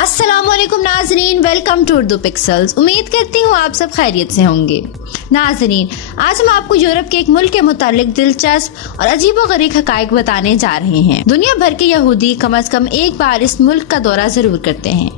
अस्सलाम वालेकुम नाजरीन, वेलकम टू उर्दू पिक्सल्स। उम्मीद करती हूँ आप सब खैरियत से होंगे। नाजरीन, आज हम आपको यूरोप के एक मुल्क के मुतालिक दिलचस्प और अजीबोगरीब हकायक बताने जा रहे हैं। दुनिया भर के यहूदी कम अज कम एक बार इस मुल्क का दौरा जरूर करते हैं।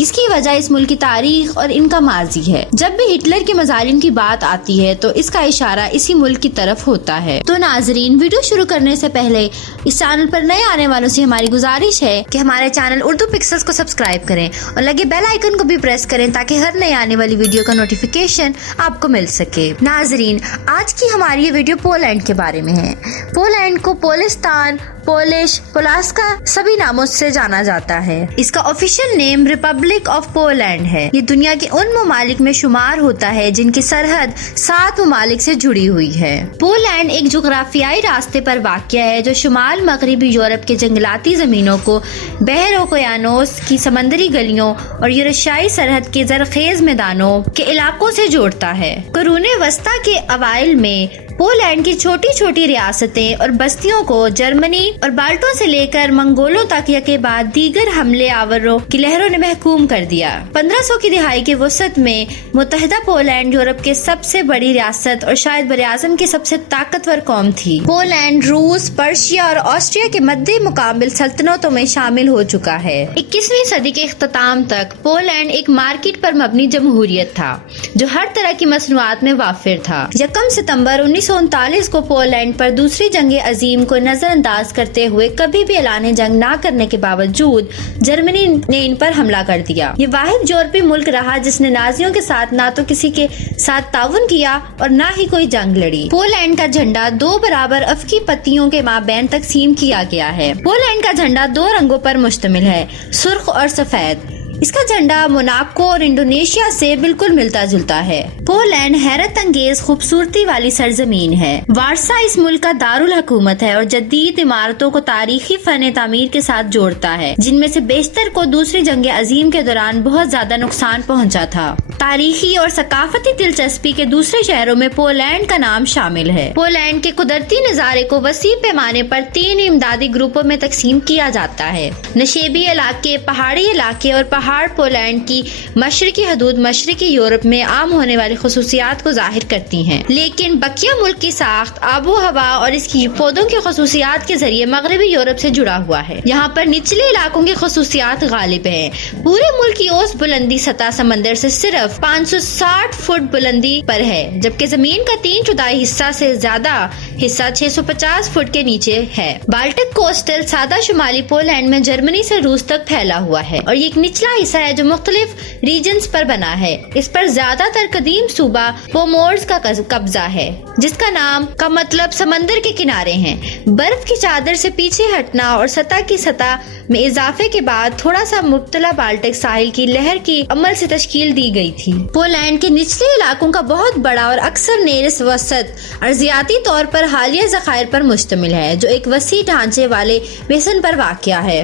इसकी वजह इस मुल्क की तारीख और इनका माजी है। जब भी हिटलर के मजालिम की बात आती है तो इसका इशारा इसी मुल्क की तरफ होता है। तो नाजरीन, वीडियो शुरू करने से पहले इस चैनल पर नए आने वालों से हमारी गुजारिश है कि हमारे चैनल उर्दू पिक्सल्स को सब्सक्राइब करें और लगे बेल आइकन को भी प्रेस करें ताकि हर नए आने वाली वीडियो का नोटिफिकेशन आपको मिल सके। नाजरीन, आज की हमारी ये वीडियो पोलैंड के बारे में है। पोलैंड को पोलिस्तान, पोलिश, पोलास्का सभी नामों से जाना जाता है। इसका official name Republic of Poland है। ये दुनिया के उन ममालिक में शुमार होता है जिनकी सरहद 7 ममालिक से जुड़ी हुई है। पोलैंड एक जुग्राफियाई रास्ते पर वाक़या है जो शुमाल मगरबी यूरोप के जंगलाती जमीनों को बहर ओकियानोस की समंदरी गलियों और यूरेशियाई सरहद के जरखेज मैदानों के इलाकों से जोड़ता है। कुरूने वस्ता के अवाइल में पोलैंड की छोटी छोटी रियासतें और बस्तियों को जर्मनी और बाल्टों से लेकर मंगोलों तक यके बाद दीगर हमले आवरों की लहरों ने महकूम कर दिया। 1500 की दिहाई के वसत में मुत्तहिदा पोलैंड यूरोप के सबसे बड़ी रियासत और शायद बरआज़म की सबसे ताकतवर कौम थी। पोलैंड रूस, पर्शिया और ऑस्ट्रिया के मद्दे मुकाबिल सल्तनतों में शामिल हो चुका है। 21वीं सदी के इख्तिताम तक पोलैंड एक मार्केट पर मबनी जमहूरियत था जो हर तरह की मसनूआत में वाफिर था। 1 सितंबर 1939 को पोलैंड पर दूसरी जंग अजीम को नजरअंदाज करते हुए कभी भी ऐलान जंग न करने के बावजूद जर्मनी ने इन पर हमला कर दिया। ये वाहिद यूरोपीय मुल्क रहा जिसने नाजियों के साथ ना तो किसी के साथ ताउन किया और ना ही कोई जंग लड़ी। पोलैंड का झंडा 2 बराबर अफ्की पत्तियों के माबैन तकसीम किया गया है। पोलैंड का झंडा 2 रंगों पर मुश्तमिल है, सुर्ख और सफेद। इसका झंडा मोनाको और इंडोनेशिया से बिल्कुल मिलता जुलता है। पोलैंड हैरत अंगेज खूबसूरती वाली सरजमीन है। वारसा इस मुल्क का दारुल हुकूमत है और जदीद इमारतों को तारीखी फन तामीर के साथ जोड़ता है, जिनमें से बेशतर को दूसरी जंग अजीम के दौरान बहुत ज्यादा नुकसान पहुंचा था। तारीखी और सकाफती दिलचस्पी के दूसरे शहरों में पोलैंड का नाम शामिल है। पोलैंड के कुदरती नजारे को वसी पैमाने पर 3 इमदादी ग्रुपों में तकसीम किया जाता है। नशेबी इलाके, पहाड़ी इलाके और पहाड़ पोलैंड की मशरकी हदूद मशरकी यूरोप में आम होने वाली खसूसियात को जाहिर करती हैं। लेकिन बकिया मुल्क की साख्त, आबो हवा और इसकी पौधों की खसूसियात के जरिए मगरबी यूरोप से जुड़ा हुआ है। यहाँ पर निचले इलाकों की खसूसियात गालिब हैं। पूरे मुल्क की औसत बुलंदी सतह समंदर से सिर्फ 560 फुट बुलंदी पर है, जबकि जमीन का 3/4 हिस्सा से ज्यादा हिस्सा 650 फुट के नीचे है। बाल्टिक कोस्टल सादा शुमाली पोलैंड में जर्मनी से रूस तक फैला हुआ है और ये एक निचला हिस्सा है जो मुख्तलिफ रीजन्स पर बना है। इस पर ज्यादातर कदीम सूबा पोमोर्स का कब्जा है, जिसका नाम का मतलब समंदर के किनारे हैं। बर्फ की चादर से पीछे हटना और सतह की सतह में इजाफे के बाद थोड़ा सा मुब्तला बाल्टिक साहिल की लहर की अमल से तश्कील दी गई थी। पोलैंड के निचले इलाकों का बहुत बड़ा और अक्सर नेरस वसत अर्जियाती तौर पर हालिया ज़खायर पर मुश्तमिल है, जो एक वसी ढांचे वाले बेसन पर वाक़या है।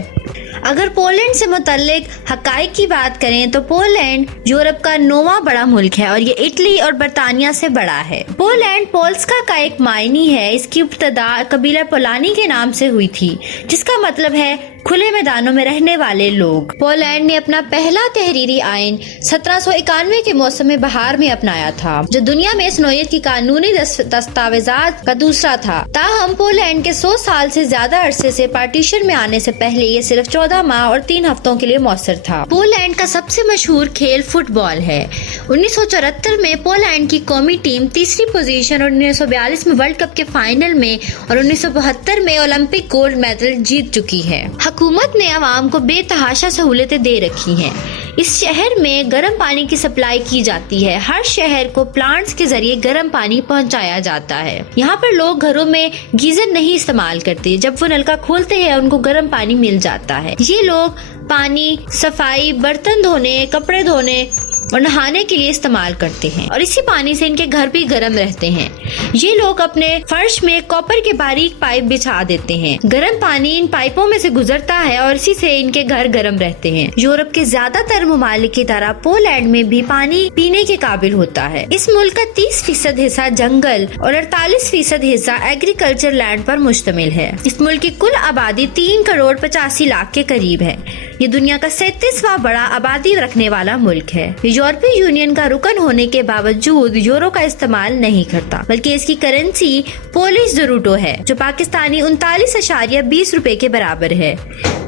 अगर पोलैंड से मुतल्लिक हकाइक की बात करें तो पोलैंड यूरोप का 9वां बड़ा मुल्क है और ये इटली और बर्तानिया से बड़ा है। पोलैंड पोल्स्का का एक मायनी है। इसकी इब्तदा कबीला पोलानी के नाम से हुई थी, जिसका मतलब है खुले मैदानों में रहने वाले लोग। पोलैंड ने अपना पहला तहरीरी आइन 1791 के मौसम बहार में अपनाया था, जो दुनिया में इस नौयत की कानूनी दस्तावेजात का दूसरा था। ताहम पोलैंड के 100 साल से ज्यादा अरसे से पार्टीशन में आने से पहले ये सिर्फ 14 माह और 3 हफ्तों के लिए मौसर था। पोलैंड का सबसे मशहूर खेल फुटबॉल है। 1974 में पोलैंड की कौमी टीम तीसरी पोजीशन और 1942 में वर्ल्ड कप के फाइनल में और 1972 में ओलंपिक गोल्ड मेडल जीत चुकी है। हुकूमत ने आवाम को बेतहाशा सहूलतें दे रखी हैं। इस शहर में गर्म पानी की सप्लाई की जाती है। हर शहर को प्लांट्स के जरिए गर्म पानी पहुंचाया जाता है। यहाँ पर लोग घरों में गीजर नहीं इस्तेमाल करते। जब वो नलका खोलते हैं उनको गर्म पानी मिल जाता है। ये लोग पानी, सफाई, बर्तन धोने, कपड़े धोने اور نہانے کے لیے استعمال کرتے ہیں اور اسی پانی سے ان کے گھر بھی گرم رہتے ہیں۔ یہ لوگ اپنے فرش میں کاپر کے باریک پائپ بچھا دیتے ہیں، گرم پانی ان پائپوں میں سے گزرتا ہے اور اسی سے ان کے گھر گرم رہتے ہیں۔ یورپ کے زیادہ تر ممالک کی طرح پولینڈ میں بھی پانی پینے کے قابل ہوتا ہے۔ اس ملک کا 30% حصہ جنگل اور 48% حصہ ایگریکلچر لینڈ پر مشتمل ہے۔ اس ملک کی کل آبادی 3,85,00,000 کے قریب ہے۔ یہ دنیا کا 37واں بڑا آبادی رکھنے والا ملک ہے۔ یورپی یونین کا رکن ہونے کے باوجود یورو کا استعمال نہیں کرتا، بلکہ اس کی کرنسی پولش زروٹو ہے جو پاکستانی 39.20 روپے کے برابر ہے،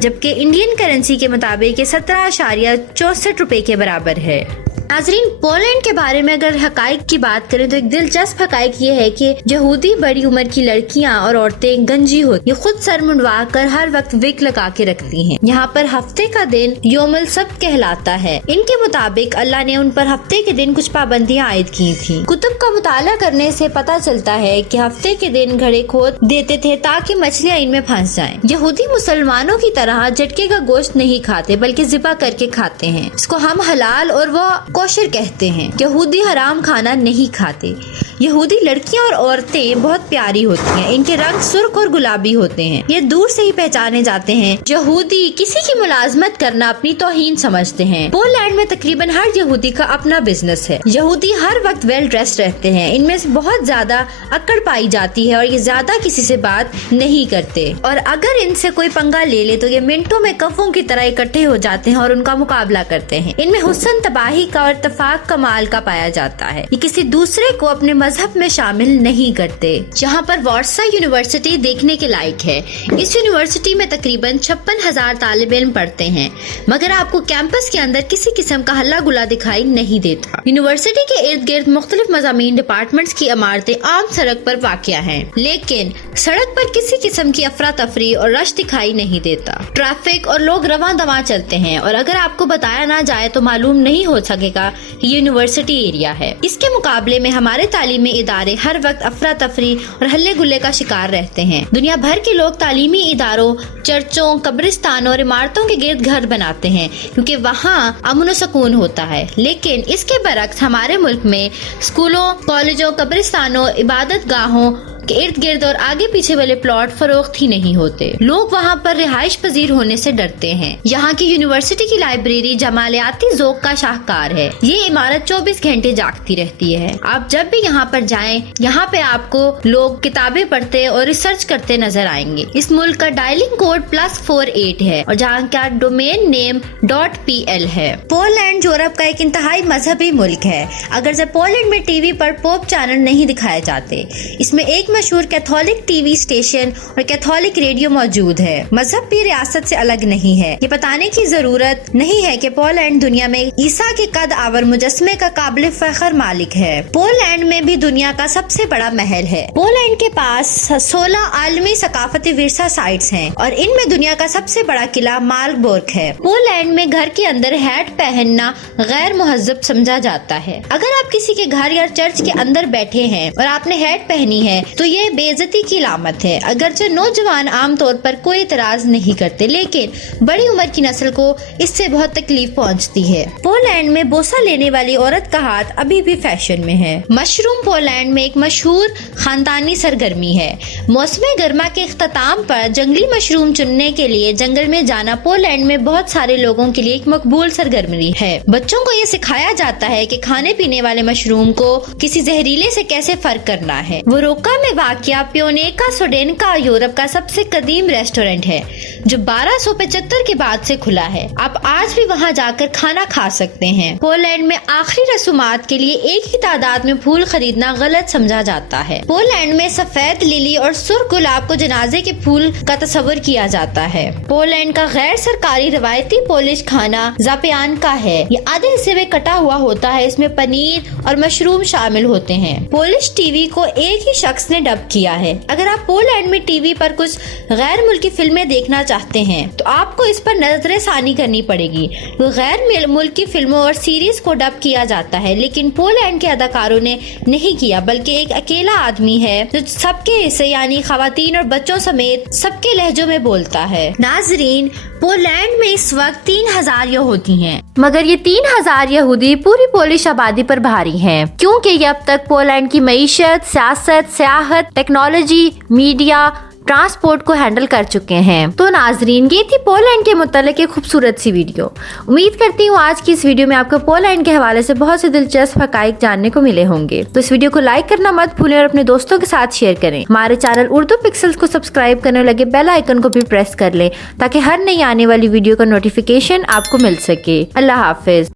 جبکہ انڈین کرنسی کے مطابق یہ 17.64 روپے کے برابر ہے۔ ناظرین، پولینڈ کے بارے میں اگر حقائق کی بات کریں تو ایک دلچسپ حقائق یہ ہے کہ یہودی بڑی عمر کی لڑکیاں اور عورتیں گنجی ہوتی، یہ خود سر منڈوا کر ہر وقت وگ لگا کے رکھتی ہیں۔ یہاں پر ہفتے کا دن یوم السبت کہلاتا ہے۔ ان کے مطابق اللہ نے ان پر ہفتے کے دن کچھ پابندیاں عائد کی تھیں۔ کتب کا مطالعہ کرنے سے پتہ چلتا ہے کہ ہفتے کے دن گھڑے کھود دیتے تھے تاکہ مچھلیاں ان میں پھنس جائیں۔ یہودی مسلمانوں کی طرح جٹکے کا گوشت نہیں کھاتے بلکہ ذبح کر کے کھاتے ہیں۔ اس کو ہم حلال اور وہ کوشر کہتے ہیں۔ یہودی حرام کھانا نہیں کھاتے۔ یہودی لڑکیاں اور عورتیں بہت پیاری ہوتی ہیں، ان کے رنگ سرخ اور گلابی ہوتے ہیں، یہ دور سے ہی پہچانے جاتے ہیں۔ یہودی کسی کی ملازمت کرنا اپنی توہین سمجھتے ہیں۔ پولینڈ میں تقریباً ہر یہودی کا اپنا بزنس ہے۔ یہودی ہر وقت ویل ڈریس رہتے ہیں، ان میں سے بہت زیادہ اکڑ پائی جاتی ہے اور یہ زیادہ کسی سے بات نہیں کرتے، اور اگر ان سے کوئی پنگا لے لے تو یہ منٹوں میں کفوں کی طرح اکٹھے ہو جاتے ہیں اور ان کا مقابلہ کرتے ہیں۔ ان میں حسن تباہی کا اور اتفاق کمال کا پایا جاتا ہے۔ یہ کسی دوسرے کو اپنے مذہب میں شامل نہیں کرتے۔ یہاں پر وارسا یونیورسٹی دیکھنے کے لائق ہے۔ اس یونیورسٹی میں تقریباً 56,000 طالب علم پڑھتے ہیں، مگر آپ کو کیمپس کے اندر کسی قسم کا ہلا گلا دکھائی نہیں دیتا۔ یونیورسٹی کے ارد گرد مختلف مضامین ڈپارٹمنٹس کی عمارتیں عام سڑک پر واقع ہیں، لیکن سڑک پر کسی قسم کی افراتفری اور رش دکھائی نہیں دیتا۔ ٹریفک اور لوگ رواں دواں چلتے ہیں، اور اگر آپ کو بتایا نہ جائے تو معلوم نہیں ہو سکے گا یونیورسٹی ایریا ہے۔ اس کے مقابلے میں ہمارے تعلیمی ادارے ہر وقت افراتفری اور ہلے گلے کا شکار رہتے ہیں۔ دنیا بھر کے لوگ تعلیمی اداروں، چرچوں، قبرستانوں اور عمارتوں کے گرد گھر بناتے ہیں کیونکہ وہاں امن و سکون ہوتا ہے، لیکن اس کے برعکس ہمارے ملک میں اسکولوں، کالجوں، قبرستانوں، عبادت گاہوں کے ارد گرد اور آگے پیچھے والے پلاٹ فروخت ہی نہیں ہوتے۔ لوگ وہاں پر رہائش پذیر ہونے سے ڈرتے ہیں۔ یہاں کی یونیورسٹی کی لائبریری جمالیاتی ذوق کا شاہکار ہے۔ یہ عمارت 24 گھنٹے جاگتی رہتی ہے۔ آپ جب بھی یہاں پر جائیں، یہاں پہ آپ کو لوگ کتابیں پڑھتے اور ریسرچ کرتے نظر آئیں گے۔ اس ملک کا ڈائلنگ کوڈ +48 ہے اور جہاں کا ڈومین نیم .pl ہے۔ پولینڈ یورپ کا ایک انتہائی مذہبی ملک ہے، اگرچہ پولینڈ میں ٹی وی پر پوپ چینل نہیں دکھائے جاتے۔ اس میں ایک مشہور کیتھولک ٹی وی اسٹیشن اور کیتھولک ریڈیو موجود ہے۔ مذہب بھی ریاست سے الگ نہیں ہے۔ یہ بتانے کی ضرورت نہیں ہے کہ پولینڈ دنیا میں عیسیٰ کے قد آور مجسمے کا قابل فخر مالک ہے۔ پولینڈ میں بھی دنیا کا سب سے بڑا محل ہے۔ پولینڈ کے پاس 16 عالمی ثقافتی ورثہ سائٹس ہیں اور ان میں دنیا کا سب سے بڑا قلعہ مالبورگ ہے۔ پولینڈ میں گھر کے اندر ہیٹ پہننا غیر مہذب سمجھا جاتا ہے۔ اگر آپ کسی کے گھر یا چرچ کے اندر بیٹھے ہیں اور آپ نے ہیٹ پہنی ہے تو یہ بے عزتی کی علامت ہے۔ اگرچہ نوجوان عام طور پر کوئی اعتراض نہیں کرتے، لیکن بڑی عمر کی نسل کو اس سے بہت تکلیف پہنچتی ہے۔ پولینڈ میں بوسہ لینے والی عورت کا ہاتھ ابھی بھی فیشن میں ہے۔ مشروم پولینڈ میں ایک مشہور خاندانی سرگرمی ہے۔ موسم گرما کے اختتام پر جنگلی مشروم چننے کے لیے جنگل میں جانا پولینڈ میں بہت سارے لوگوں کے لیے ایک مقبول سرگرمی ہے۔ بچوں کو یہ سکھایا جاتا ہے کہ کھانے پینے والے مشروم کو کسی زہریلے سے کیسے فرق کرنا ہے۔ وہ روکا میں واقع پیونیکا سوڈینکا یورپ کا سب سے قدیم ریسٹورنٹ ہے جو 1275 کے بعد سے کھلا ہے۔ آپ آج بھی وہاں جا کر کھانا کھا سکتے ہیں۔ پولینڈ میں آخری رسومات کے لیے ایک ہی تعداد میں پھول خریدنا غلط سمجھا جاتا ہے۔ پولینڈ میں سفید للی اور سرخ گلاب کو جنازے کے پھول کا تصور کیا جاتا ہے۔ پولینڈ کا غیر سرکاری روایتی پولش کھانا زاپیانکا ہے۔ یہ آدھے حصے میں کٹا ہوا ہوتا ہے، اس میں پنیر اور مشروم شامل ہوتے ہیں۔ پولش ٹی وی کو ایک ہی شخص نے डब किया है। अगर आप पोलैंड में टीवी पर कुछ गैर मुल्की फिल्में देखना चाहते हैं तो आपको इस पर नजरसानी करनी पड़ेगी। गैर मुल्की फिल्मों और सीरीज को डब किया जाता है, लेकिन पोलैंड के अदाकारों ने नहीं किया, बल्कि एक अकेला आदमी है जो सबके हिस्से यानी खवातीन और बच्चों समेत सबके लहजों में बोलता है। नाजरीन, पोलैंड में इस वक्त 3000 यहूदी हैं, मगर ये 3000 यहूदी पूरी पोलिश आबादी पर भारी हैं, क्योंकि ये अब तक पोलैंड की मईशत, सियासत, सियाहत, टेक्नोलॉजी, मीडिया, ट्रांसपोर्ट को हैंडल कर चुके हैं। तो नाजरीन, ये थी पोलैंड के मुतालिक एक खूबसूरत सी वीडियो। उम्मीद करती हूँ आज की इस वीडियो में आपको पोलैंड के हवाले से बहुत से दिलचस्प हकाइक जानने को मिले होंगे। तो इस वीडियो को लाइक करना मत भूलें और अपने दोस्तों के साथ शेयर करें। हमारे चैनल उर्दू पिक्सल्स को सब्सक्राइब करने लगे बेल आइकन को भी प्रेस कर लें ताकि हर नई आने वाली वीडियो का नोटिफिकेशन आपको मिल सके। अल्लाह हाफिज।